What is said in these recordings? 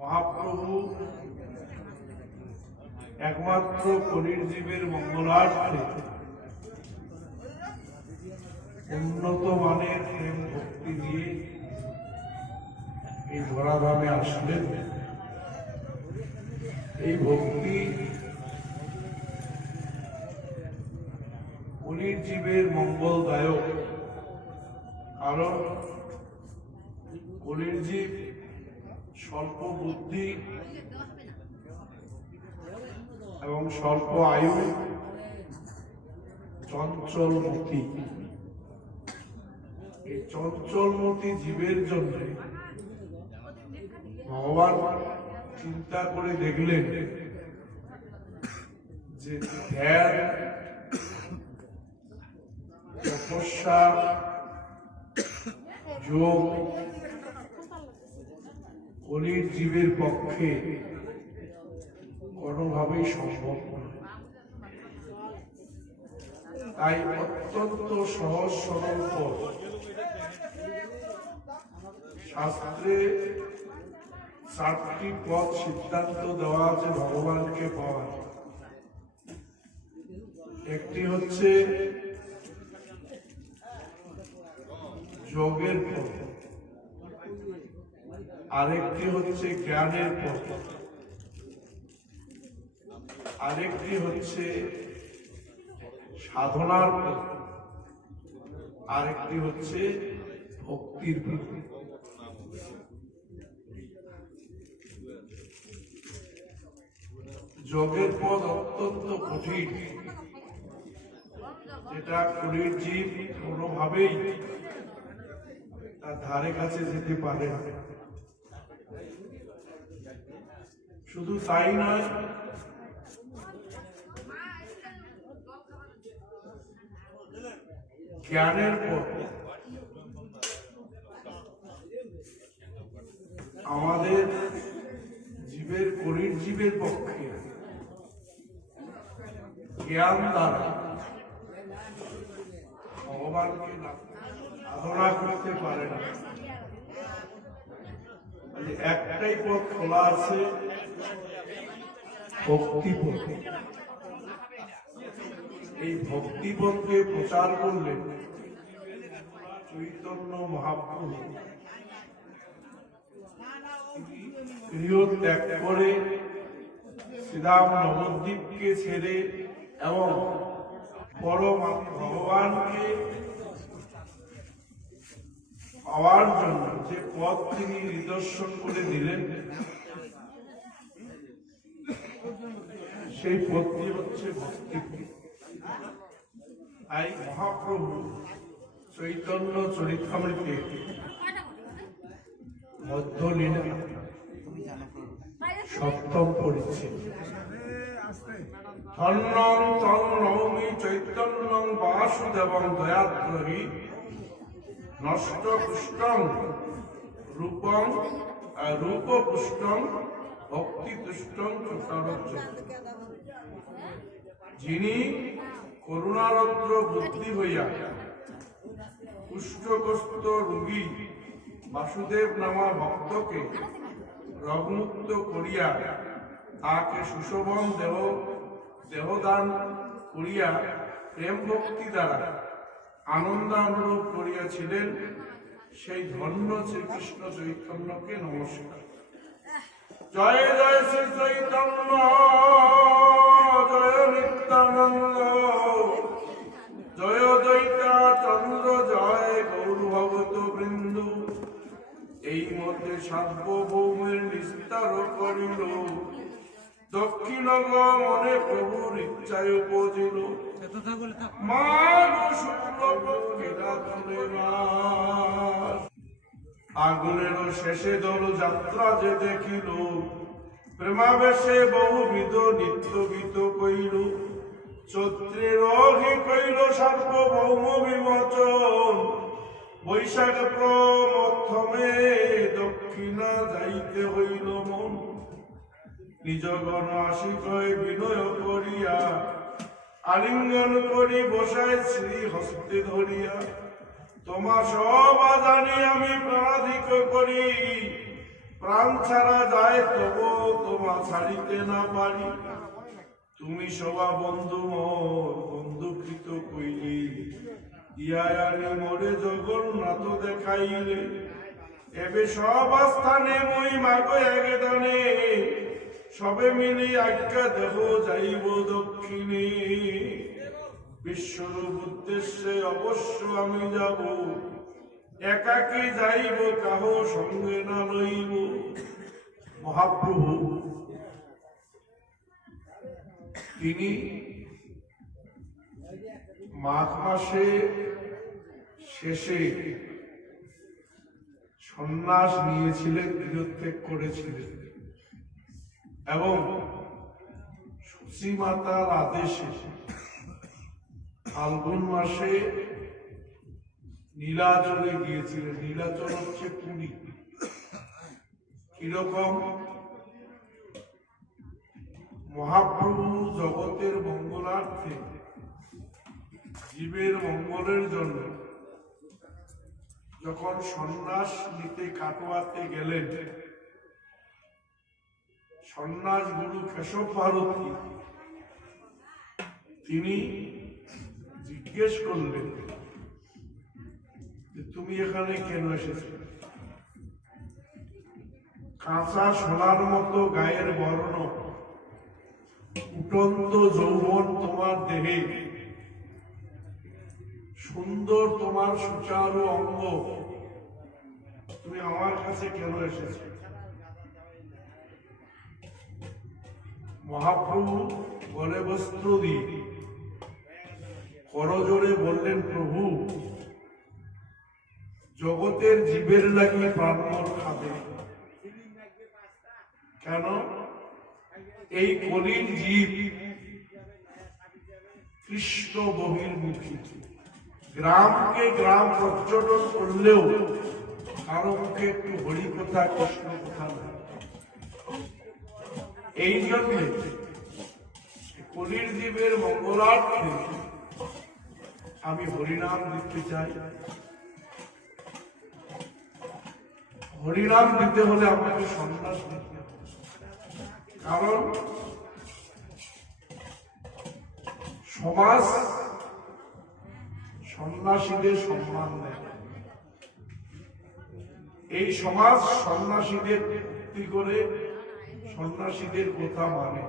মহাপ্রভু একমাত্র কলির জীবের মঙ্গলার্থে উন্নত মানের প্রেম ভক্তি দিয়ে এই ধরাধামে আসলেন। এই ভক্তি কলির জীবের মঙ্গলদায়ক, কারণ কলির জীব স্বল্প বুদ্ধি এবং স্বল্প আয়ু, চঞ্চলমতি। এই চঞ্চলমতি জীবের জন্য ভগবান চিন্তা করে দেখলেন যে ধ্যান, তপস্যা, যোগ কলির জীবের পক্ষে কোনোভাবেই সম্ভব নয়। তাই অত্যন্ত সহজ সরল পথ, শাস্ত্রে 4টি পথ সিদ্ধান্ত দেওয়া আছে ভগবানকে পাওয়ার। একটি হচ্ছে যোগের পথ, আরেকটি হচ্ছে জ্ঞানের পথ, আরেকটি হচ্ছে সাধনার পথ, আরেকটি হচ্ছে ভক্তির পথ। যোগের পথ অত্যন্ত কঠিন, যেটা কলির জীব কোনোভাবেই তার ধারে কাছে যেতে পারে না। শুধু তাই নয়, জ্ঞানের পথ আমাদের জীবের, কলির জীবের পক্ষে জ্ঞান দ্বারা ভগবানকে সাধনা করতে পারে না। একটাই পথ খোলা আছে, ভক্তি পথ। এই ভক্তি পথকে প্রচার করলেন চৈতন্য মহাপ্রভু। গৃহ ত্যাগ করে শ্রীরাম নবদ্বীপকে ছেড়ে এবং পরম ভগবানকে পাওয়ার জন্য যে পথ তিনি নিদর্শন করে দিলেন, সেই পথটি হচ্ছে ভক্তি। তাই মহাপ্রভু চৈতন্য চরিতামৃতে মধ্যলীলা 7ম পরিচ্ছেদ, ধন্যং তং নৌমি চৈতন্যং বাসুদেবং দয়াদ্রহি নষ্ট পুষ্টং রূপং রূপপুষ্টং ভক্তি তুষ্টং চকারচ। যিনি করুণারদ্র বুদ্ধি হইয়া কুষ্ঠগ্রস্ত রোগী বাসুদেব নামা ভক্তকে রোগমুক্ত করিয়া তাকে সুশোভন দেহদান করিয়া প্রেম ভক্তি দ্বারা আনন্দানুরূপ করিয়াছিলেন, সেই ধন্য শ্রীকৃষ্ণ চৈতন্যকে নমস্কার। জয় জয় শ্রী চৈতন্য, জয় নিত্যানন্দ, জয় দ্বৈতা চন্দ্র, জয় গৌর ভগত বৃন্দ। এই মধ্যে সার্বভৌমের নিস্তার করিল, দক্ষিণ মনে প্রভুর ইচ্ছায় উপজিল। আগুনেরও শেষে দল যাত্রা যে দেখিল, প্রেমাবেশে বহুবিধ নিত্য গীত কইল। চৈত্রের অঘি কইল সার্বভৌম বিমোচন, বৈশাখ প্রমথমে দক্ষিণা যাইতে হইল মন। নিজগণ আশিকয় বিনয় করিয়া আলিঙ্গন করি বসায় শ্রী হস্তে ধরিয়া। তোমা সব জানি আমি প্রাধিক করি, প্রাণ ছাড়া যায় তবু তোমা ছাড়িতে না পারি, তুমি সবা বন্ধু মোর বন্ধুকৃত কইলি, ইয়ায়ানি মোরে জগন্নাথ দেখাইলে, এবে সব স্থানে মই মাগো এগে দানে, সবে মিলি আজ্ঞা দেহ যাইব দক্ষিণে, বিশ্বরূপ উদ্দেশ্যে অবশ্য আমি যাব, একাকে যাইব কাহ সঙ্গে না লইব। মহাপ্রভু তিনি মাঘ মাসে শেষে সন্ন্যাস নিয়েছিলেন, গৃহত্যাগ করেছিলেন এবং সূচিমাতার আদেশে ফাল্গুন মাসে নীলাচলে গিয়েছিলেন। নীলাচল হচ্ছে পুরী। কিরকম? মহাপ্রভু জগতের মঙ্গলার্থে, জীবের মঙ্গলের জন্য যখন সন্ন্যাস নিতে কাটোয়াতে গেলেন, সন্ন্যাস গুরু কেশব ভারতী তিনি জিজ্ঞেস করলেন যে তুমি এখানে কেন এসেছো? কাঁচা সোনার মতো গায়ের বর্ণ, উঠন্ত যৌবন তোমার দেহে, সুন্দর তোমার সুচারু অঙ্গ, তুমি আমার কাছে কেন এসেছো? মহাপ্রভু গলে বস্ত্র দিয়ে করজোড়ে বললেন, প্রভু জগতের জীবের লাগি প্রাণমর খাবে কেন? এই কলির জীব কৃষ্ণ বহির্মুখী, গ্রামকে গ্রাম পর্যটন করলেও কারো মুখে একটু হরি কথা, কৃষ্ণ কথা নাই। এই জন্য কলির জীবের মঙ্গলার্থে আমি হরিনাম দিতে চাই। হরিনাম দিতে হলে আমাকে সন্ন্যাস দিতে হবে, কারণ সমাজ সন্ন্যাসীদের সম্মান দেয়। এই সমাজ সন্ন্যাসীদের ভক্তি করে, সন্ন্যাসীদের কথা মানে।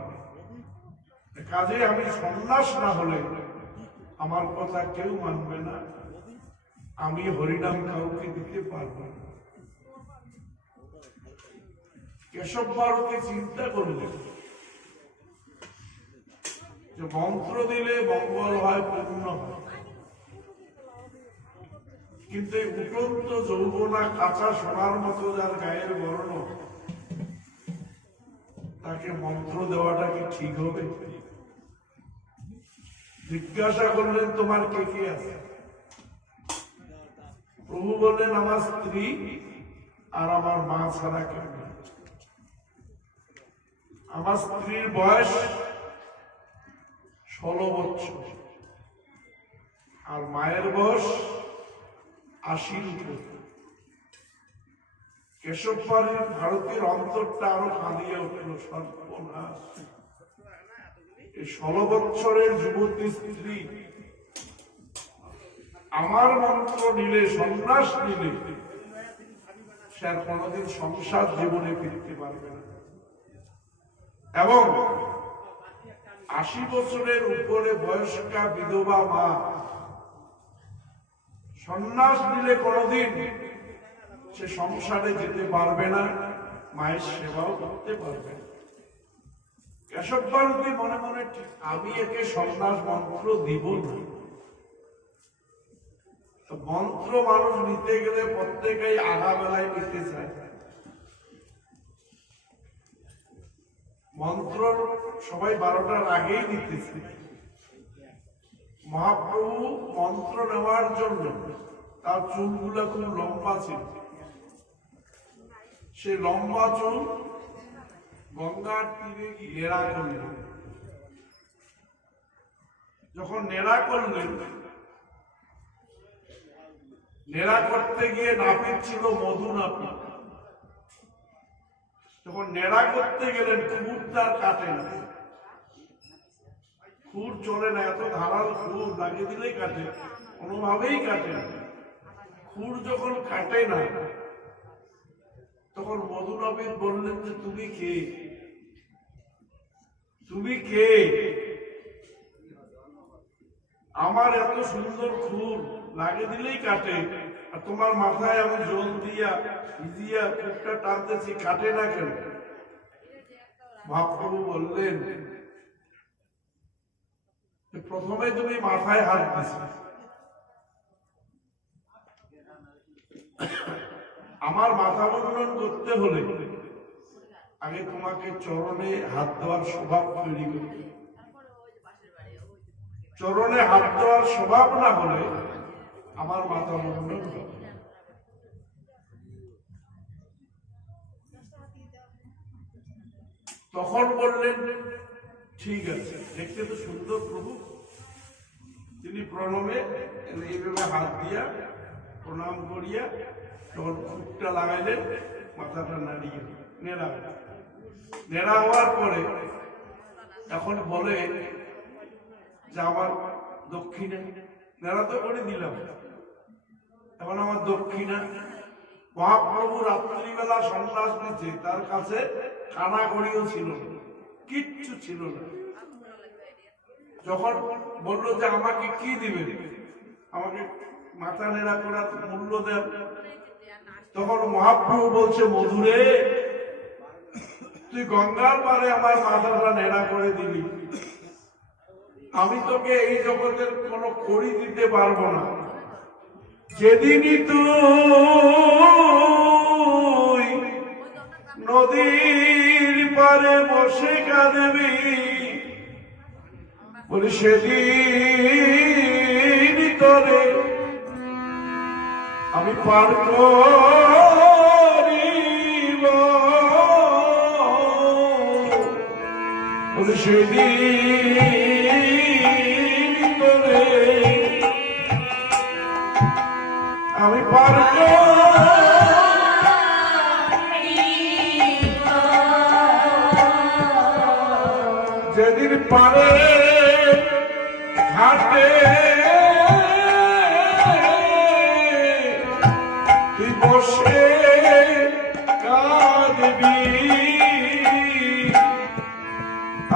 কাজে আমি সন্ন্যাস না হলে আমার কথা কেউ মানবে না, আমি হরিনাম কাউকে দিতে পারবো না। কেশব ভারতী চিন্তা করলেন যে মন্ত্র দিলে মঙ্গল হয়, পূর্ণ হয়, কিন্তু এই উঠন্ত যৌবনা কাঁচা সোনার মতো যার গায়ের বর্ণ, তাকে মন্ত্র দেওয়াটা কি ঠিক হবে? জিজ্ঞাসা করলেন, তোমার কে কে আছে? প্রভু বললেন, আমার স্ত্রী আর আমার মা ছাড়া কেউ নেই। আমার স্ত্রীর বয়স 16 বছর আর মায়ের বয়স 80 উপর। কেশব ভারতীর অন্তরটা আরো কাঁদিয়ে উঠল, সর্বনাশ! এই 16 বছরের যুবতী স্ত্রী আমার মন্ত্র নিলে, সন্ন্যাস নিলে, সে আর কোনদিন সংসার জীবনে ফিরতে পারবে না। এবং 80 বছরের উপরে বয়স্কা বিধবা মা সন্ন্যাস নিলে কোনদিন সে সংসারে যেতে পারবে না, মায়ের সেবাও করতে পারবে না। কেশব ভারতী মনে মনে, আমি একে সন্ন্যাস মন্ত্র দিব না। মন্ত্র মানুষ নিতে গেলে প্রত্যেকেই আগাবেলায় নিতে চায়। মন্ত্র সবাই 12টার আগেই নিতেছে। মহাপ্রভু মন্ত্র নেওয়ার জন্য তার চুলগুলা খুব লম্বা ছিল। সে লম্বা চুল গঙ্গার তীরে নেড়া করলেন। যখন নেড়া করলেন, নেড়া করতে গিয়ে নাপিত ছিল মধু নাপিত। যখন নেড়া করতে গেলেন খুর তার কাটে না, খুর চলে না, এত ধারাল খুর লাগিয়ে দিলেই কাটে, কোনোভাবেই কাটে না। খুর যখন কাটে না তখন মধু নবীন বললেন যে তুমি কে, তুমি কে? আমার এত সুন্দর খুর লাগিয়ে দিলেই কাটে, আর তোমার মাথায় আমি জল দিয়া ভিজিয়া খুরটা টানতেছি, কাটে না কেন? মহাপ্রভু বললেন প্রথমে তুমি মাথায় হাত দিছো, আমার মাথা বন্ধন করতে হলে আগে তোমাকে চরণে হাত দেওয়ার স্বভাব তৈরি করতে, চরণে হাত দেওয়ার স্বভাব না হলে আমার মাথা বন্ধন হবে। তখন বললেন ঠিক আছে, দেখতে তো সুন্দর প্রভু। তিনি প্রণমে এইভাবে হাত দিয়া প্রণাম করিয়া যখন খুঁটটা লাগাইলেন, মাথাটা নাড়িয়ে নেড়া, নেড়া হওয়ার পরে এখন বলে যে আমার দক্ষিণা, নেড়া তো করে দিলাম, এখন আমার দক্ষিণা। মহাপ্রভু রাত্রিবেলা সন্ন্যাস নিচ্ছে, তার কাছে কানা কড়িও ছিল না, কিচ্ছু ছিল না। যখন বললো যে আমাকে কি দিবে, আমাকে মাথা নেড়া করার মূল্য দেন, তখন মহাপ্রভু বলছে মধুরে তুই গঙ্গার পারে আমার মাথাটা নেড়া করে দিবি, আমি তোকে এই জগতের কোনো কড়ি দিতে পারবো না। যেদিনই তুই নদীর পারে বসে কাঁদবি, বলি সেদিন তোরে আমি পার করিব, বলি সেদিন তোরে আমি পার যেদিন পারে ঘাটে তুই বসে কাঁদবি,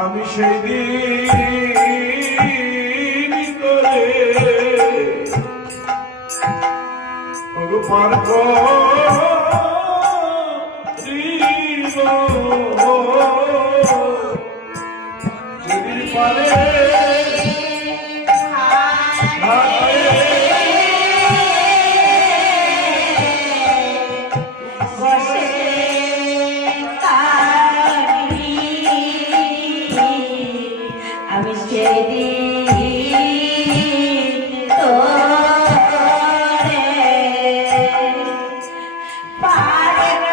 আমি সেই দিন করে পার করিব, যেদিন পারে আমি সেদিন তোরে পার করিব,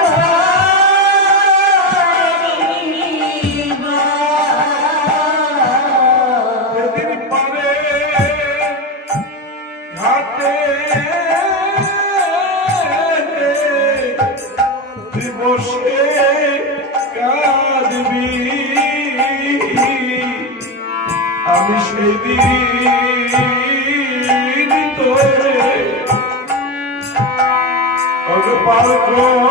যেদিন পারে ঘাটে তুই বসে কাঁদবি, আমি সেই দিন তোরে পার করিব, পারে বসে কাঁদবি, আমি সেদিন তোরে পার করিব।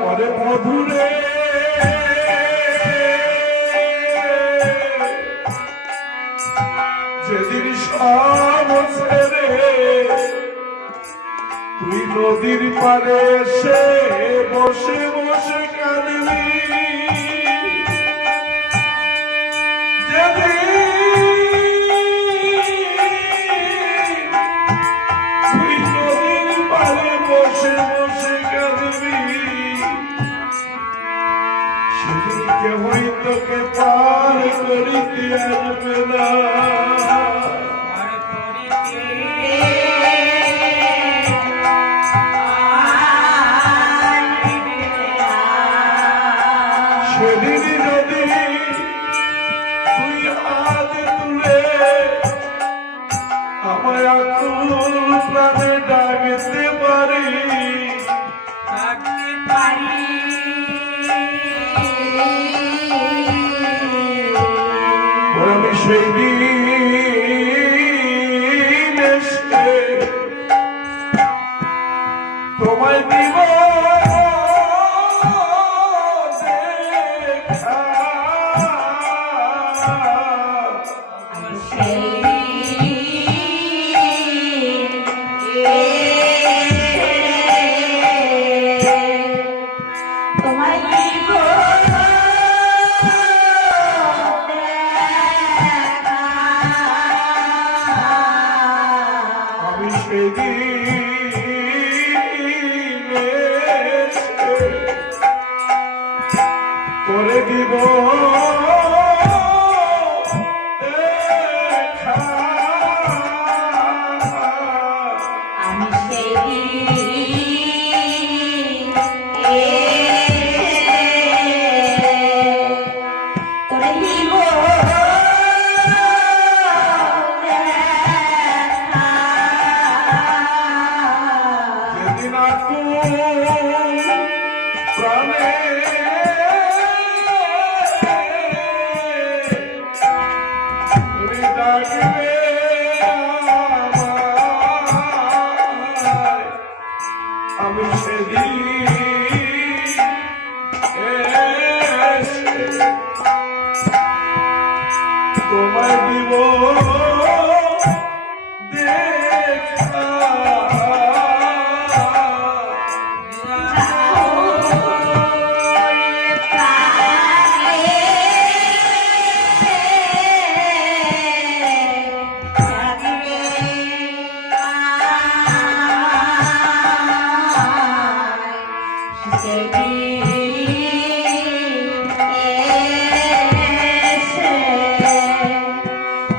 পরে মধুরে যেদিন সব ছেড়ে তুই নদীর পারে এসে বসে বসে কাঁদবি, যেদিন প্রাণে ডাকতে পারি থাকতে পারি আমি সেই দিন এসে তোমায় দিব দেখা। তোমায় দিব আমি সেদিন এসে করে দিব দেখা। আমি সেই তোরে দিব সেদিন আকুল প্রাণে তুমি ডাকবে আমায়। আমি সেদিন এসে তোমায় দিব দেখা।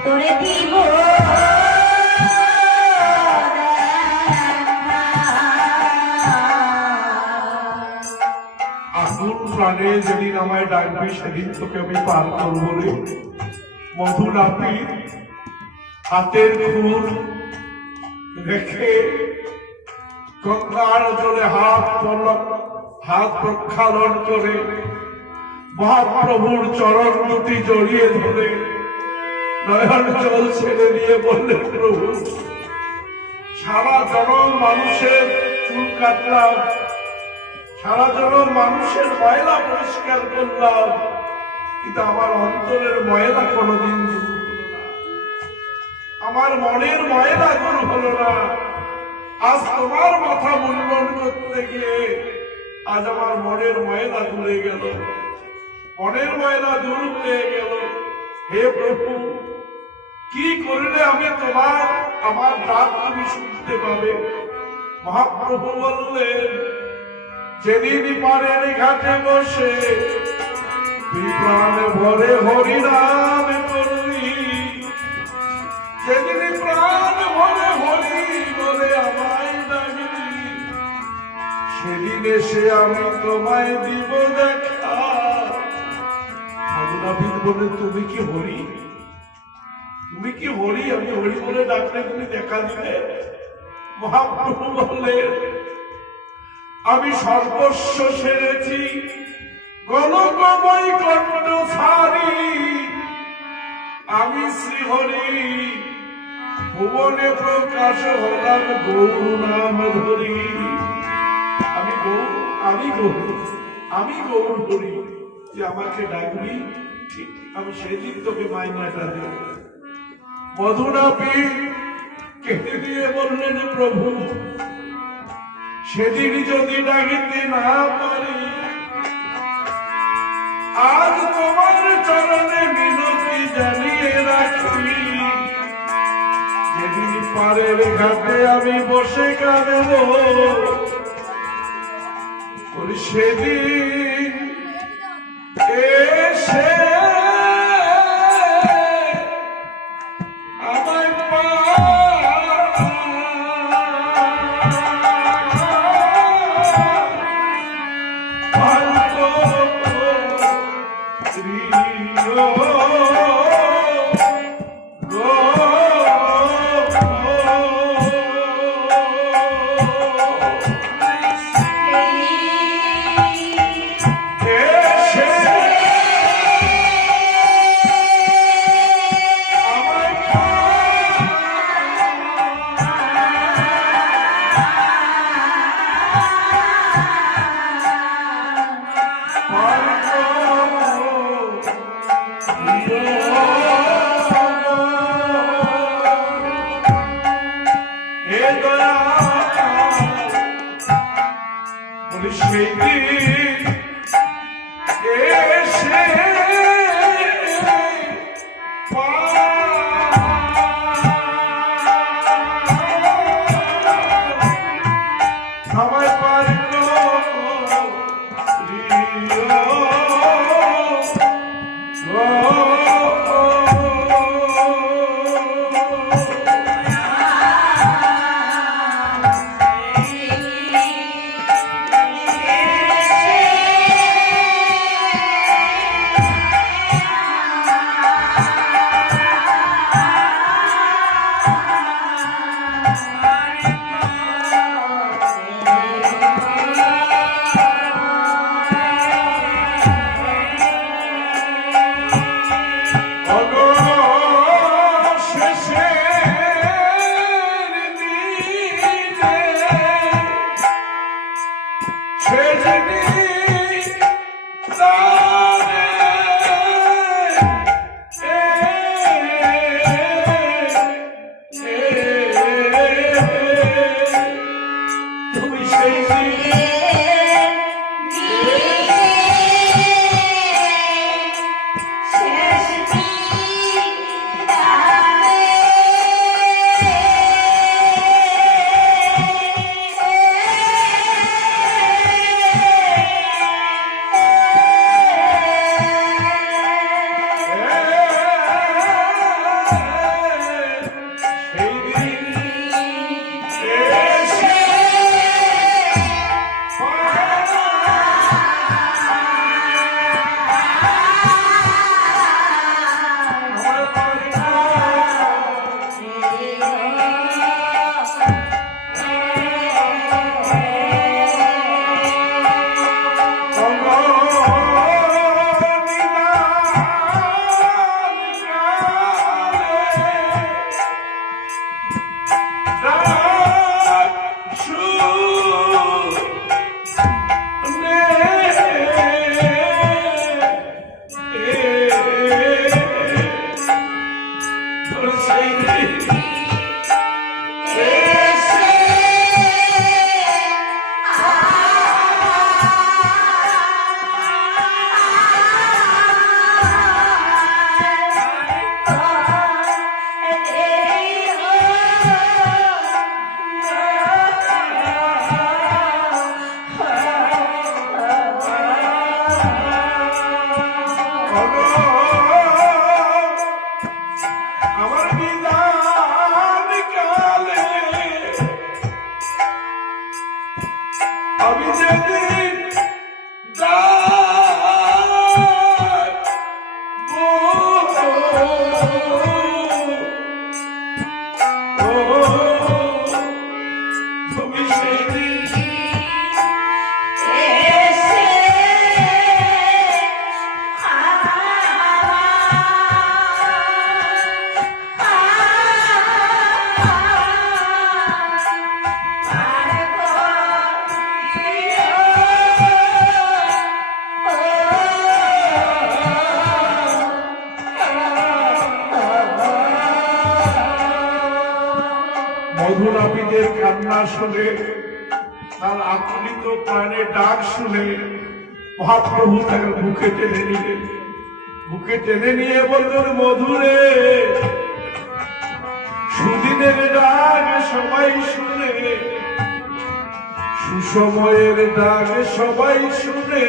তোরে দিব আকুল প্রাণে যেদিন আমায় ডাকবি সেদিন তোকে আমি পার করবো রে মধু নাপি হাতের খুর রেখে গঙ্গার জলে হাত প্রক্ষালন করে মহাপ্রভুর চরণ দুটি জড়িয়ে ধরে নয়ন জল ছেড়ে দিয়ে বললেন প্রভু সারা জনম মানুষের চুল কাটলাম সারা জনম মানুষের ময়লা পরিষ্কার করলাম কিন্তু আমার অন্তরের ময়লা কোনোদিন দূর হলো না আমার মনের ময়লা দূর হলো না আজ তোমার মাথা মুন্ডন করতে গিয়ে আজ আমার মনের ময়লা দূরে গেল মনের ময়লা দূর হয়ে গেল হে প্রভু কি করলে আমি আমার ডাক তুমি শুনতে পাবে মহাপ্রভু বললেন যেদিন পারের ঘাটে বসে তুই প্রাণ ভরে হরিনাম করবি যেদিন প্রাণ ভরে হরি বলে আমায় ডাকবি সেদিন এসে আমি তোমায় দিব দেখা মদনাবিদ বলে তুমি কি হরি আমি হরি বলে ডাকলে তুমি দেখা দিবে মহাপ্রভু বললেন আমি সর্বস্ব সেরেছি গণকময় কণ্ঠ সারি আমি শ্রীহরি ভুবনে প্রকাশ হলাম গৌর নাম ধরি আমি গৌর হরি যে আমাকে ডাকবি ঠিক আমি সেদিন তোকে মাইনাটা দেব মধুনাপি কেটে দিয়ে বললেন প্রভু সেদিন যদি ডাকিতে না পারি আজ তোমার চরণে মিনতি জানিয়ে রাখি যেদিন পারের ঘাটে আমি বসে কাঁদব সেদিন এসে আমায় সেই দিন এসে আমায় পারল মধুনাপীদের কান্না শুনে, তার আকুলিত প্রাণে ডাক শুনে মহাপ্রভু তাকে বুকে টেনে নিলেন। বুকে টেনে নিয়ে বললেন, মধুরে, সুদিনের ডাক সবাই শুনে, সুসময়ের ডাক সবাই শুনে,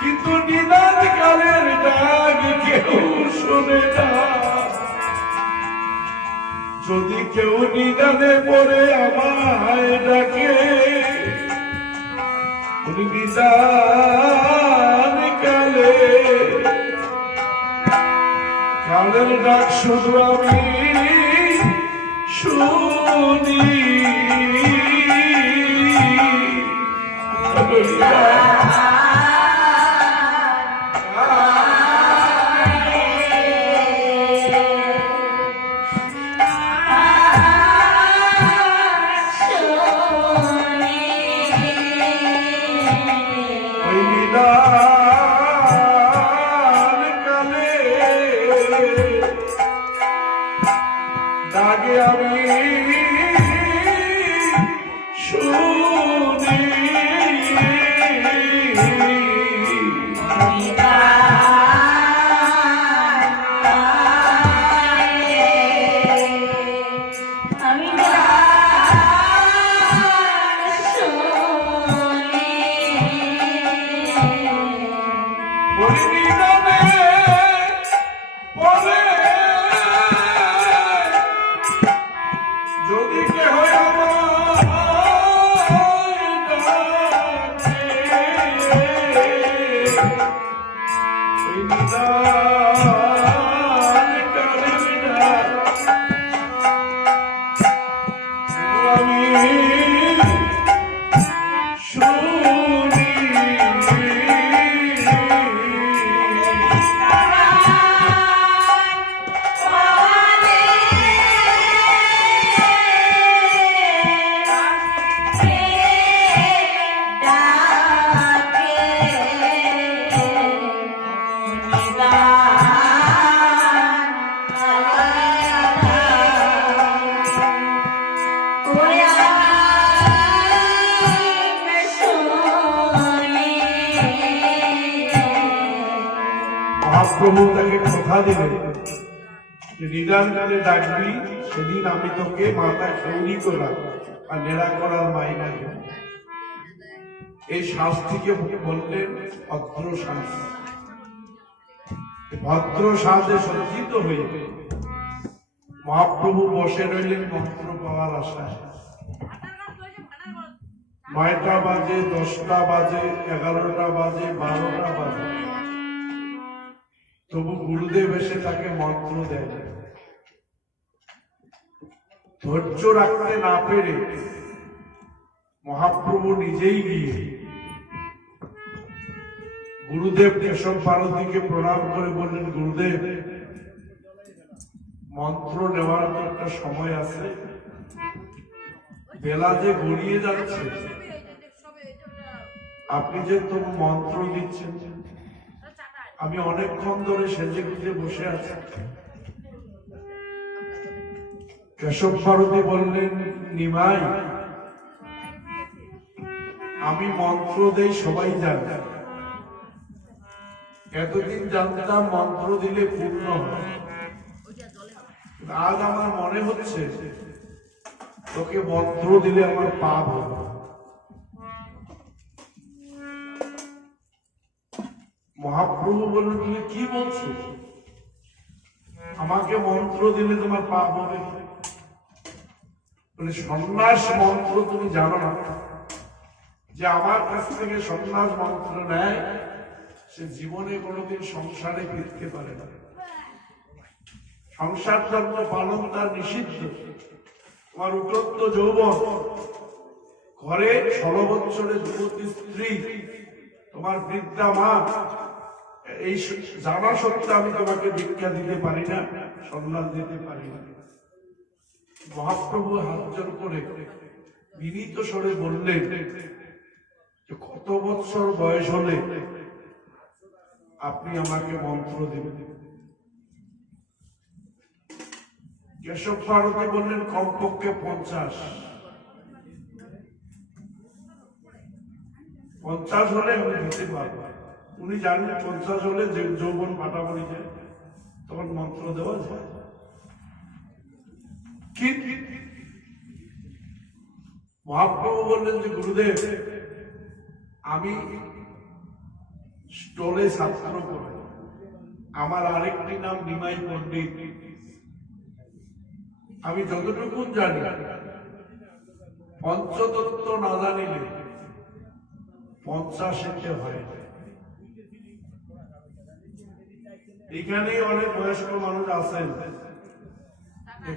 কিন্তু নিদান কালের ডাক কেউ শুনে না। যদি কেউ নিদানে পড়ে আমায় ডাকে, নিদান কালে কালের ডাক শুধু আমি শুনি। ডাকে আমি কেহ মহাপ্রভু তাকে কথা দিলেন যে নিদান কালে ডাকবি, সেদিন আমি তোকে মাথা খেউরি করা আর নেড়া করার মাইনা দেব। এই শাস্তিকে বললেন ভদ্র শ্বাস। ভদ্র শ্বাসে সজ্জিত হয়ে মহাপ্রভু বসে রইলেন মন্ত্র পাওয়ার আশায়। 9টা বাজে, 10টা বাজে, 11টা বাজে, 12টা বাজে, তবু গুরুদেব এসে তাকে মন্ত্র দেয়। ধৈর্য রাখতে না পেরে মহাপ্রভু নিজেই গিয়ে গুরুদেব কেশব ভারতীকে প্রণাম করে বললেন, গুরুদেব, মন্ত্র নেওয়ার তো একটা সময় আছে, বেলা যে গড়িয়ে যাচ্ছে, আপনি যে তবু মন্ত্র দিচ্ছেন, আমি অনেকক্ষণ ধরে সেজে গুজে বসে আছি। কেশব ভারতী বললেন, নিমাই, আমি মন্ত্র দেই সবাই জানে, এতদিন জানতাম মন্ত্র দিলে পূর্ণ হয়, আজ আমার মনে হচ্ছে তোকে মন্ত্র দিলে আমার পাপ হবে। মহাপ্রভু বললেন, তুমি কি বলছো? আমাকে মন্ত্র দিলে তোমার পাপ হবে? বলে, সন্ন্যাস মন্ত্র তুমি জানো না? যে আমার কাছ থেকে সন্ন্যাস মন্ত্র নেয়, সে জীবনে কোনোদিন সংসারে ফিরতে পারে না। সংসার ধর্ম পালন তার নিষিদ্ধ। তোমার উঠন্ত যৌবন, ঘরে 16 বছরের যুবতী স্ত্রী, তোমার বৃদ্ধা মা, এই জানা সত্ত্বে আমি তোমাকে ভিক্ষা দিতে পারি না, সন্ন্যাস দিতে পারি না। মহাপ্রভু হাত জোর করে বিনীত স্বরে বললেন, যে কত বৎসর বয়স হলে আপনি আমাকে মন্ত্র দেবেন? কেশব ভারতী বললেন, কমপক্ষে 50 হলে আমি দিতে পারবো। উনি জানেন 50 হলে যে যৌবন ফাটাফাটি যায়, তখন মন্ত্র দেওয়া যায়। মহাপ্রভু বললেন যে, গুরুদেব, আমি স্টলে ছাত্র করি, আমার আরেকটি নাম নিমাই পণ্ডিত। আমি যতটুকু জানি, পঞ্চতত্ত্ব না জানিলে 50 হয়। এখানে অনেক বয়স্ক মানুষ আছেন,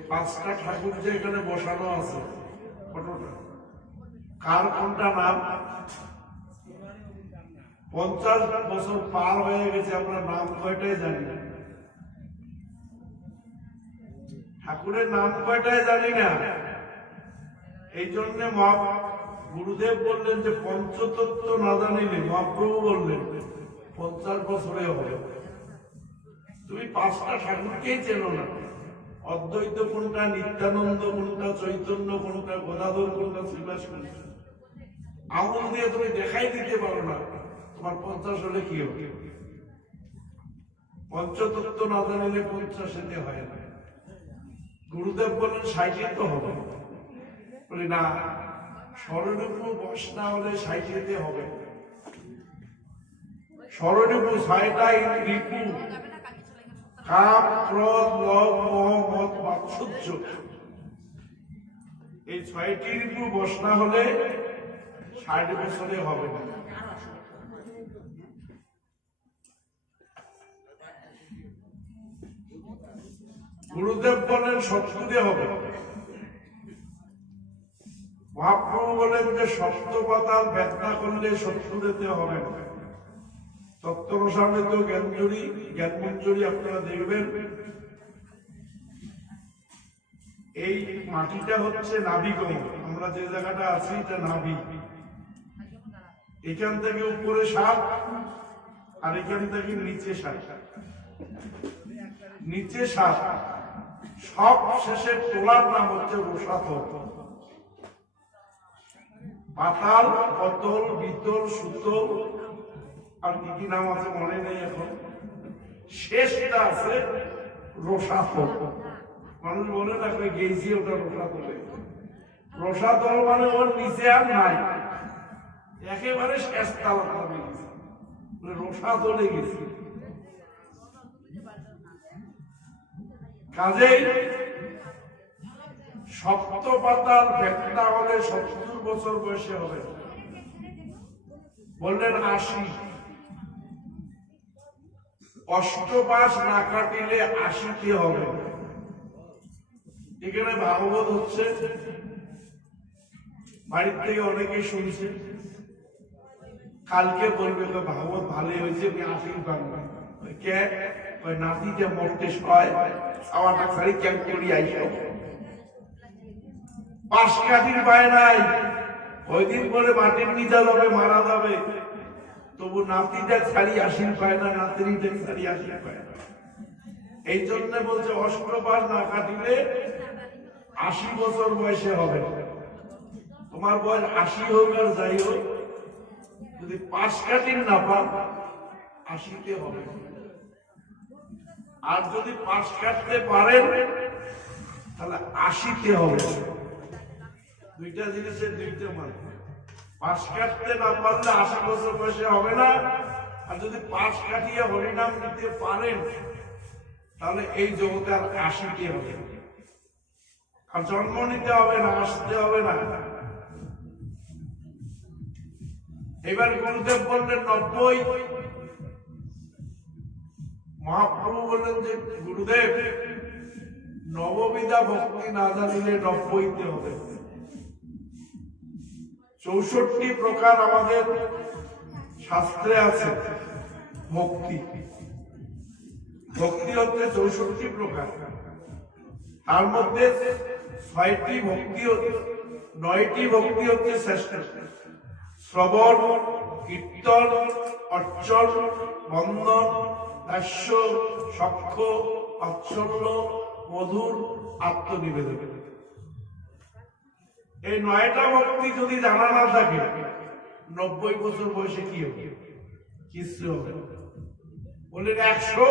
5টা ঠাকুর যে এখানে বসানো আছে, ফটোটা কার কোনটা নাম? 50 বছর পার হয়ে গেছে, আমরা নাম কয়টাই জানি না, ঠাকুরের নাম কয়টাই জানি না। এই জন্য গুরুদেব বললেন যে পঞ্চতত্ত্ব না জানিলে, মহাপ্রভু বললেন 50 বছরে হবে। তুমি 5টা ঠাকুরকেই চেনো না, অদ্বৈত কোনটা, নিত্যানন্দ কোনটা, চৈতন্য কোনটা, গদাধর কোনটা, শ্রীবাস কোনটা, আঙুল দিয়ে তুমি দেখাই দিতে পারো না, তোমার 50 হলে কি হবে? পঞ্চতত্ত্ব না জানিলে 50 হয় না। গুরুদেব বলেন 60 তো হবে। বলি না, স্বরূপ বস না হলে 60 হবে। স্বরূপ 6টা রিপু, কাম, ক্রোধ, লোভ, মোহ, মদ, মাৎসর্য, এই 6টি ঋতু বশ না হলে 60 বছরে হবে না। গুরুদেব বলেন সৎপুরে হবে। মহাপ্রভু বলেন যে সপ্ত পাতাল ব্যথা করলে সৎপুরেতে হবে না। তত্ত্বরসামৃত জ্ঞানমঞ্জুরি আপনারা দেখবেন, এই মাটিটা হচ্ছে নাভিকমল। আমরা যে জায়গাটা আছি এটা নাভি। এখান থেকে উপরে সাপ আর এখান থেকে নিচে সাপ। নিচে সাপ সব শেষে তোলার নাম হচ্ছে রসাতল। পাতাল, পতল, বিতল, সুতল আর কি কি নাম আছে মনে নেই এখন। শেষটা আছে রসাতল। মানুষ বলে না গেছি ওটা রসাতলে। রসাতল মানে ওর নিচে আর নাই, একেবারে শেষ তালা নামে গেছে, রসাতলে গেছি। কাজেই সপ্ত পাতার ভেটনা হলে 70 বছর বয়সে হবে। বললেন 80। অষ্টপাশ না কাটিলে 80তে হবে। এখানে ভাগবত হচ্ছে, বাড়ির থেকে অনেকেই শুনছে, কালকে বলবে ভাগবত ভালোই হয়েছে, আমি 80 পারবো কে নাতিটা মরতে হয় খাওয়াটা খালি ক্যাম্প করি আইসো। পাশ কাঠির পায় নাই, ওই দিন পরে মাটির নিচা যাবে, মারা যাবে, তবু নাতিটা ছাড়ি 80 পায় না, নাতিটা ছাড়ি 80 পায় না। এই জন্য বলছে অষ্টপাশ না কাটিলে 80 বছর বয়সে হবে। তোমার বয়স 80 হোক আর যাই হোক, যদি পাশ কাটির না পান 80তে হবে। আর যদি পাশ কাটতে পারেন তাহলে 80তে হবে। দুইটা জিনিসের দুইটা মানে। পাশ কাটতে না পারলে 80 বছর বয়সে হবে না। আর যদি পাশ কাটিয়ে হরিনাম নিতে পারেন তাহলে এই জগতে আর 80তে হবে। আর জন্ম নিতে হবে না, আসতে হবে না। এবার গুরুদেব বললেন 90। মহাপ্রভু বললেন যে গুরুদেব নববিধা ভক্তি না জানিলে 90তে হবে। 64 প্রকার আমাদের শাস্ত্রে আছে ভক্তি। ভক্তি হচ্ছে 64 প্রকার। তার মধ্যে 6টি ভক্তি, 9টি ভক্তি হচ্ছে শ্রেষ্ঠ। শ্রবণ, কীর্তন, অর্চন, বন্দন, দাস্য, সখ্য, বাৎসল্য, মধুর, আত্মনিবেদন। এই 9টা ভক্তি যদি জানা না থাকে 90 বছর বয়সে কি হবে? কিছু হবে। বললেন 100,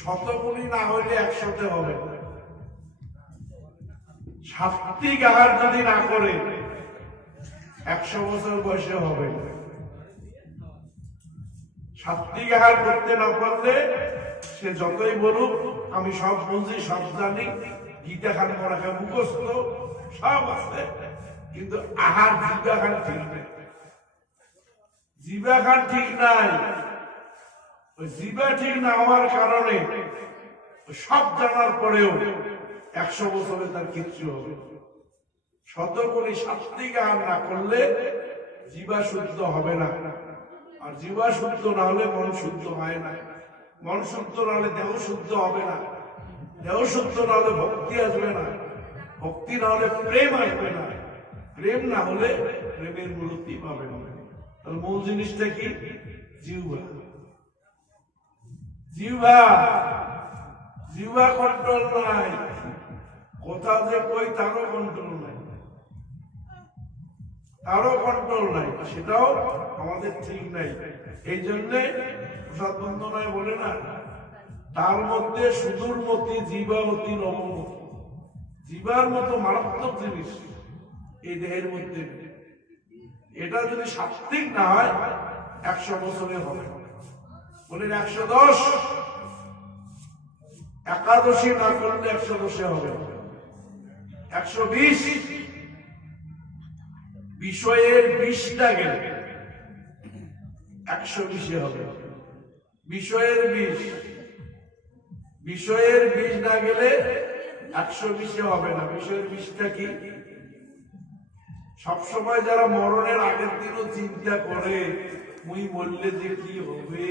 শতগুণী না হইলে 100তে হবে। সাত্বিক আহার যদি না করে 100 বছর বয়সে হবে। সাত্বিক আহার করতে না পারলে সে যতই বলুক আমি সব বুঝি, সব জানি, গীতা খান পড়া খান মুখস্থ সব আছে, কিন্তু আহার জিবা খান ঠিক নাই। জিবা খান ঠিক নাই। ওই জিবা ঠিক না হওয়ার কারণে সব জানার পরেও 100 বছরে তার কিচ্ছু হবে। শতগুণী সাত্বিক আহার না করলে জিবা শুদ্ধ হবে না। আর জিবা শুদ্ধ না হলে মন শুদ্ধ হয় না। মন শুদ্ধ না হলে দেহ শুদ্ধ হবে না। দেহ শুদ্ধ না হলে ভক্তি আসবে না। ভক্তি না হলে প্রেম আসবে না। প্রেম না হলে প্রেমের মূর্তি পাবে না। তাহলে মূল জিনিসটা কি? জিহ্বা। জিহ্বা, জিহ্বা কন্ট্রোল নাই। কথা যে কই তারও কন্ট্রোল নাই, তারও কন্ট্রোল নাই, সেটাও আমাদের ঠিক নাই। এই জন্যে প্রসাদ বন্দনায় বলে না, তার মধ্যে সুদূরমতি জিহ্বা অতি নবমতি। জিহ্বার মতো মারাত্মক জিনিস এই দেহের মধ্যে। এটা যদি সাত্বিক না হয় 100 বছরে হবে। বলেন 110। একাদশী না করলে 110 হবে। 120 বিষয়ের 20টা গেলে 120 হবে। বিষয়ের 20 না গেলে 120 হবে না। বিষয়ের 20টা কি? সবসময় যারা মরণের আগের দিনও চিন্তা করে মুই বললে যে কি হবে,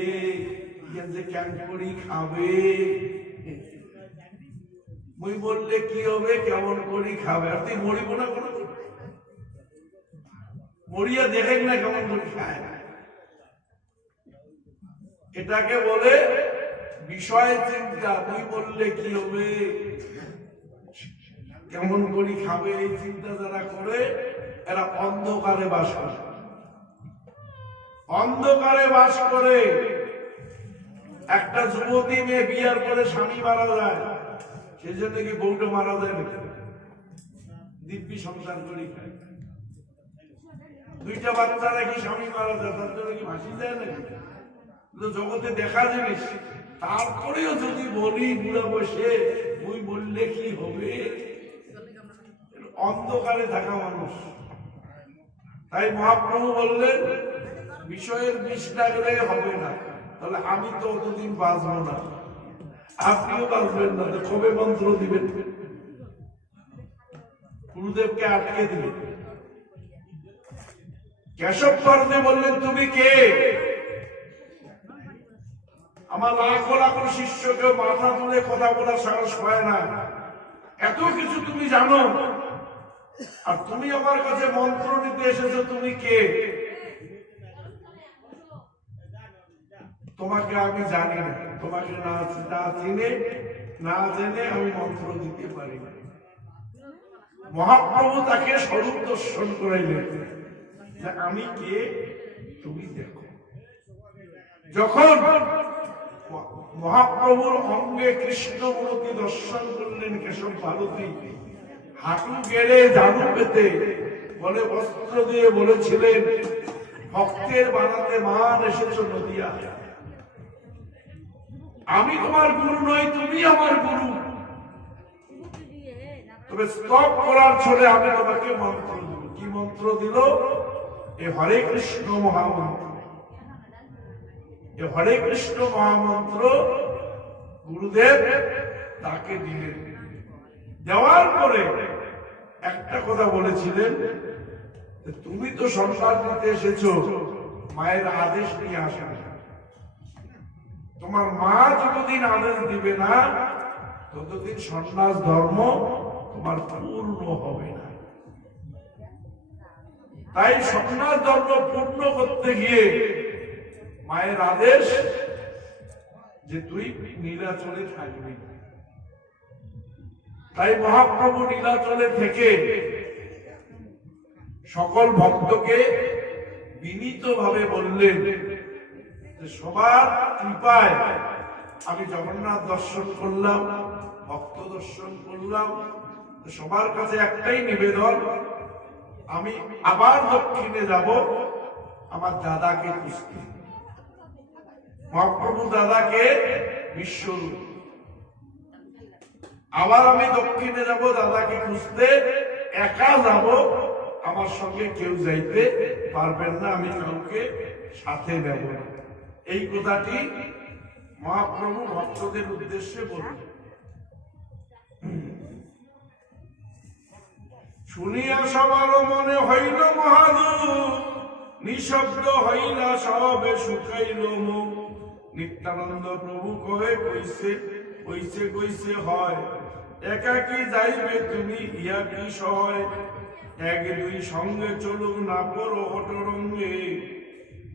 যে কেন করি খাবে, মুই বললে কি হবে, কেমন করি খাবে। আর তুই মরিব না, কোনো মরিয়া দেখেন না কেমন করে খায়। এটাকে বলে বিষয় চিন্তা। মুই বললে কি হবে, কেমন করি খাবে, এই চিন্তা যারা করে এরা অন্ধকারে বাস করে। অন্ধকারে বাস করে। একটা যুবতী মেয়ে বিয়ার পরে স্বামী মারা যায়, সেই জন্য কি বউটা মারা যায় নাকি? দিব্যি সংসার করি খায়। 2টা বাচ্চা নাকি স্বামী মারা যায়, তার জন্য কি ভাসি যায় নাকি? জগতে দেখা জিনিস। তারপরেও যদি বলি বুড়া বসে ওই বললে কি হবে, অন্ধকারে থাকা মানুষ। তাই মহাপ্রভু বললেন বিষয়ের 20 না গেলে হবে না। তাহলে আমি তো অতদিন বাঁচবো না, আপনিও বাঁচবেন না। কবে মন্ত্র দিবেন? গুরুদেবকে আটকে দিলেন। কেশব পর্বে বললেন তুমি কে? আমার লাখো লাখো শিষ্যকে মাথা তুলে কথা বলার সাহস হয় না। এত কিছু তুমি জানো, আর তুমি আমার কাছে মন্ত্র নিতে এসেছো, তুমি কে? তোমাকে আমি জানি না, তোমাকে না চিনে না জেনে আমি মন্ত্র দিতে পারি না। মহাপ্রভু তাকে স্বরূপ দর্শন করাইলেন যে আমি কে তুমি দেখো। যখন মহাপ্রভুর অঙ্গে কৃষ্ণমূর্তি দর্শন করলেন কেশব ভারতী, হাঁটু গেড়ে জানু পেতে বলে বস্ত্র দিয়ে বলেছিলেন ভক্তের বানাতে মান এসেছ নদিয়া। আমি তোমার গুরু নই, তুমি আমার গুরু। তবে স্তব করার ছলে আমি তোমাকে মন্ত্র দিল। কি মন্ত্র দিল? এ হরে কৃষ্ণ মহামন্ত্র। এ হরে কৃষ্ণ মহামন্ত্র গুরুদেব তাকে দিলেন। দেওয়ার পরে একটা কথা বলেছিলেন, তুমি তো সংসার নিতে এসেছো, মায়ের আদেশ নিয়ে আসা। তোমার মা যতদিন আদেশ দিবে না ততদিন সন্ন্যাস ধর্ম তোমার পূর্ণ হবে না। তাই সন্ন্যাস ধর্ম পূর্ণ করতে গিয়ে মায়ের আদেশ যে তুই নীলাচলে থাকবি। তাই মহাপ্রভু নীলাচলে থেকে সকল ভক্তকে বিনীতভাবে বললেন যে সবার কৃপায় আমি জগন্নাথ দর্শন করলাম, ভক্ত দর্শন করলাম। সবার কাছে একটাই নিবেদন, আমি আবার দক্ষিণে যাব আমার দাদাকে খুঁজতে। মহাপ্রভু দাদাকে বিশ্বরূপ। আবার আমি দক্ষিণে যাব দাদাকে খুঁজতে, একা যাব, আমার সঙ্গে কেউ যাইতে পারবেন না, আমি কাউকে সাথে নেব না। এই কথাটি মহাপ্রভু ভক্তদের উদ্দেশ্যে বললেন। শুনিয়া সবার মনে হইল মহাদুখ, নিঃশব্দ হইলা সবে শুকাইল মুখ। নিত্যানন্দ প্রভু কহে কইছে কইছে কইছে হয়, একাকি যাইবে তুমি ইয়া কি সয়। এক দুই সঙ্গে চলুক না পড়ো হটরঙ্গে,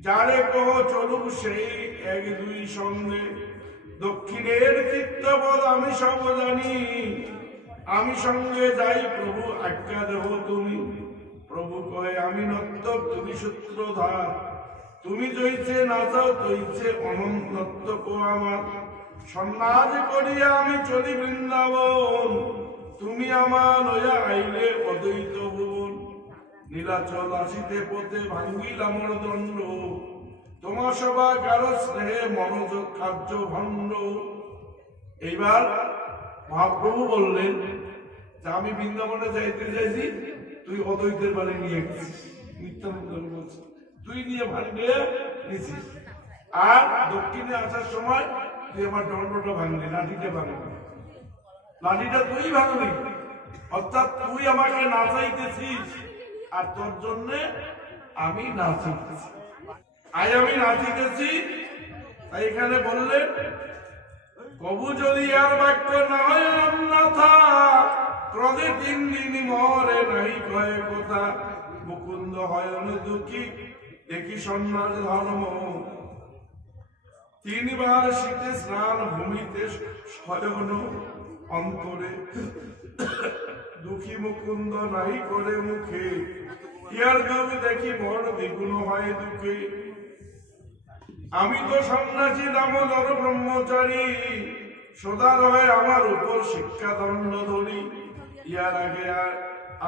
যারে কহ চলুক সেই এক দুই সঙ্গে। দক্ষিণের চিত্তবদ আমি সব জানি, আমি সঙ্গে যাই প্রভু আজ্ঞা দেহ তুমি। প্রভু কহে আমি নর্তক তুমি সূত্রধার, তুমি জইছে নাচাও তৈছে অনন্ত নর্তক আমার। সন্ন্যাস করিয়া আমি চলি বৃন্দাবন, তুমি আমার লইয়া আইলে অদ্বৈত ভুবন। নীলাচল আসিতে পথে ভাঙ্গিলাম দণ্ড, তোমার সভা কারো স্নেহে মনোযোগ কার্য ভণ্ড। এইবার মহাপ্রভু বললেন যে আমি বৃন্দাবনে যাইতে চাইছি, তুই অদ্বৈতের বাড়ি নিয়ে গেছিস। নিত্যানন্দ বলছে তুই নিয়ে ভাড়ি নিয়ে নিছিস, আর দক্ষিণে আসার সময় তুই আমার দণ্ডটা ভাঙলি, লাঠিটা ভাঙলি, লাঠিটা তুই ভাঙলি, অর্থাৎ তুই আমাকে নাচাইতেছিস আর তোর জন্যে আমি নাচিতেছি। আজ আমি নাচিতেছি, তাই এখানে বললেন কবু যদি আর বাক্য না হয় রামনাথা, ক্রোধে 3 দিন মরে নাই কয়ে কথা, মুকুন্দ হয় দুঃখী দেখি সন্ন্যাস ধর্ম, 3 বার শীতে স্নান ভূমিতে শয়ন অন্তরে, দুঃখী মুকুন্দ নাই করে মুখে, ইয়ার গবি দেখি বড় দ্বিগুণ হয় দুঃখে। আমি তো সন্ন্যাসী দামোদর ব্রহ্মচারী, সদা রহে আমার উপর শিক্ষা দণ্ড ধরি, ইয়ার আগে আর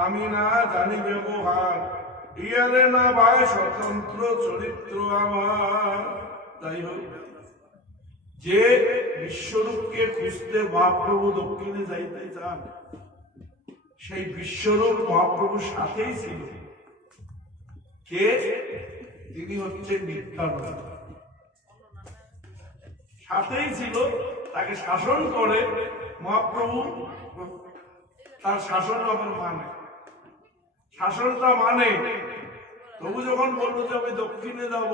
আমি না জানি ব্যবহার, ইয়ারে না ভাই স্বতন্ত্র চরিত্র আমার। তাই হোক, যে বিশ্বরূপকে খুঁজতে মহাপ্রভু দক্ষিণে যাইতে চান, সেই বিশ্বরূপ মহাপ্রভুর সাথেই ছিল। কে? তিনি হচ্ছেন নিত্যানন্দ, সাথেই ছিল, তাকে শাসন করে মহাপ্রভু। তার শাসন আবার মানে, শাসনটা মানে। তবু যখন বললো যে আমি দক্ষিণে যাব,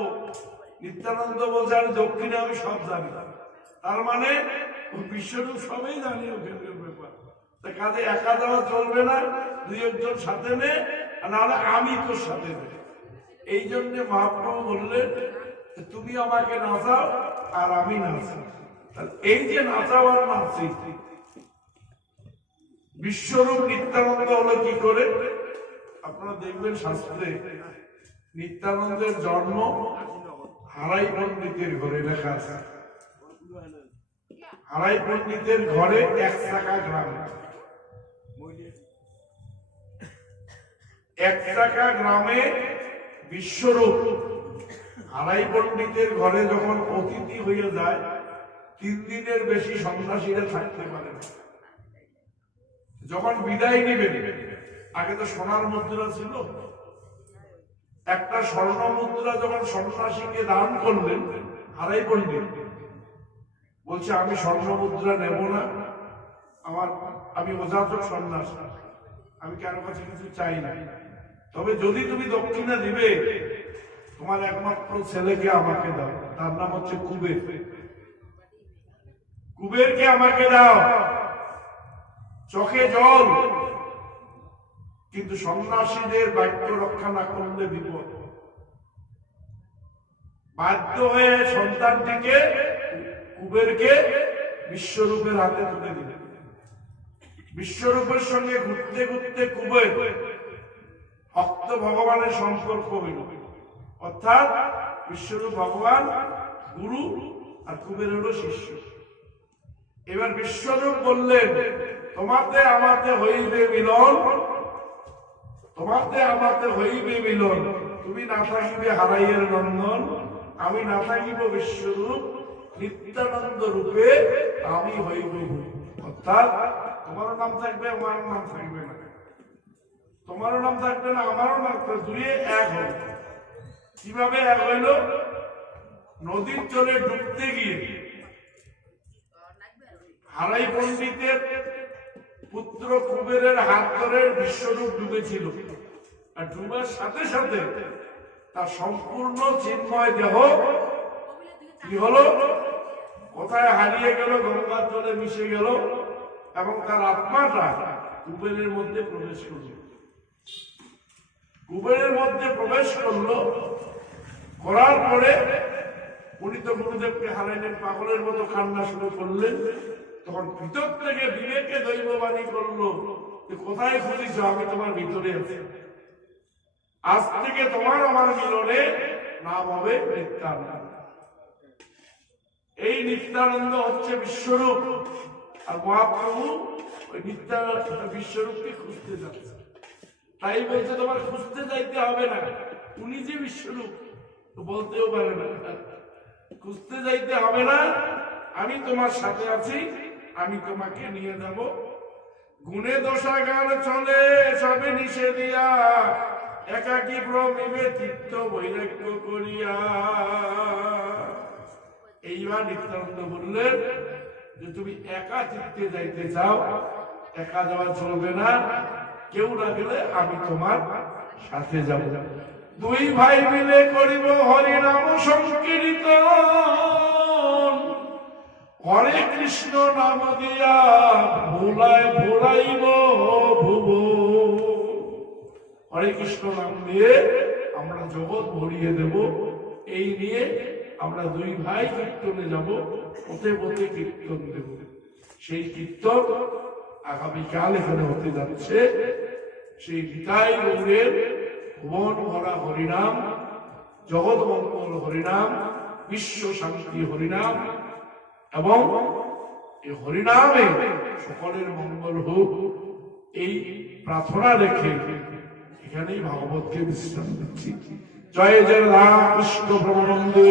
নিত্যানন্দ বলছে আমি দক্ষিণে আমি সব জানি, তার মানে বিশ্বরূপ সবই জানি ওখানকার ব্যাপার। তা কাজে একা যাওয়া চলবে না, 2-1 সাথে নে, নাহলে আমি তোর সাথে নে। এই জন্য মহাপ্রভু বললেন তুমি আমাকে নাচাও আর আমি নাচি। এই যে নাচাও আর নাচি, বিশ্বরূপ নিত্যানন্দ হলো কি করে? আপনারা দেখবেন শাস্ত্রে নিত্যানন্দের জন্ম হারাই পণ্ডিতের ঘরে লেখা আছে। হারাই পণ্ডিতের ঘরে 1 চাকা গ্রামে, 1 চাকা গ্রামে বিশ্বরূপ হারাই পণ্ডিতের ঘরে যখন অতিথি হয়ে যায়, 3 দিনের বেশি সন্ন্যাসীরা থাকতে পারে না। যখন বিদায় নিবেন, আগে তো সোনার মুদ্রা ছিল, একটা স্বর্ণ মুদ্রা যখন সন্ন্যাসীকে দান করলেন হারাই পণ্ডিত, বলছে আমি স্বর্ণ মুদ্রা নেব না, আমি অযাচক সন্ন্যাস, আমি কারো কাছে কিছু চাই না, তবে যদি তুমি দক্ষিণা দিবে তোমার একমাত্র ছেলেকে আমাকে দাও, তার নাম হচ্ছে কুবের, কুবেরকে আমাকে দাও। চোখে জল, কিন্তু সন্ন্যাসীদের বাক্য রক্ষা না করলে বিপদ। বাধ্য হয়ে সন্তানটিকে কুবেরকে বিশ্বরূপের হাতে তুলে দিলেন। বিশ্বরূপের সঙ্গে ঘুরতে ঘুরতে কুবের ভক্ত ভগবানের সম্পর্ক হইল, অর্থাৎ বিশ্বরূপ ভগবান গুরু আর কুবের হল শিষ্য। এবার বিশ্বরূপ বললেন তোমাতে আমাতে হইবে মিলন, তোমাতে আমাতে হইবে মিলন, তুমি না থাকিবে হারাইয়ের নন্দন, আমি না থাকিব বিশ্বরূপ, নিত্যানন্দ রূপে আমি হইব। অর্থাৎ তোমারও নাম থাকবে, আমারও নাম থাকবে না, তোমারও নাম থাকবে না, আমারও নাম থাকবে, দুইয়ে এক হবে। কিভাবে এক হইল? নদীর জলে ডুবতে গিয়ে হারাই পণ্ডিতের পুত্র কুবেরের হাত ধরে বিশ্বরূপ ডুবেছিল, আর ডুবার সাথে সাথে তার সম্পূর্ণ চিন্ময় দেহ কি হলো? কোথায় হারিয়ে গেল? গঙ্গার জলে মিশে গেল, এবং তার আত্মাটা কুবেরের মধ্যে প্রবেশ করল। কুবেরের মধ্যে প্রবেশ করলো, করার পরে উনি তো গুরুদেবকে হারাইলেন, পাগলের মতো কান্না শুরু করলেন। তখন ভিতর থেকে বিবেকে দৈববাণী করলো যে কোথায় খুঁজিস? আমি তোমার ভিতরে আছি, আজ থেকে তোমার আমার মিলনে নাম হবে নিত্যানন্দ। এই নিত্যানন্দ হচ্ছে বিশ্বরূপ, আর মহাপ্রভু ওই নিত্যানন্দ বিশ্বরূপকে খুঁজতে যাচ্ছে। তাই বলছে তোমার খুঁজতে যাইতে হবে না, উনি যে বিশ্বরূপ বলতেও পারে না, খুঁজতে যাইতে হবে না, আমি তোমার সাথে আছি, আমি তোমাকে নিয়ে যাব গুণে দোষাগার চলে সবে নিষেধিয়া, একাকী প্রমেবে চিত্ত বৈরাগ্য করিয়া। এইবার নিত্যানন্দ বললেন যে তুমি একা চিত্তে যাইতে চাও, একা যাওয়া চলবে না, কেউ না গেলে আমি তোমার সাথে যাব। দুই ভাই মিলে করিব হরিনাম সংকীর্তন, হরে কৃষ্ণ নাম দিয়া ভোলায় ভোলাইব ভুব। হরে কৃষ্ণ নাম দিয়ে আমরা জগৎ ভরিয়ে দেব, এই নিয়ে আমরা দুই ভাই কীর্তনে যাব, পথে পথে কীর্তন দেব। সেই কীর্তন আগামীকাল এখানে হতে যাচ্ছে। সেই গীতায় গৌরের ভুবন ভরা হরিনাম, জগৎ মঙ্গল হরিনাম, বিশ্ব শান্তি হরিনাম, এবং এই হরিনামে সকলের মঙ্গল হোক, এই প্রার্থনা রেখে এখানেই ভাগবতকে বিশ্রাম দিচ্ছি। জয় জয় রাম কৃষ্ণ প্রেমানন্দে।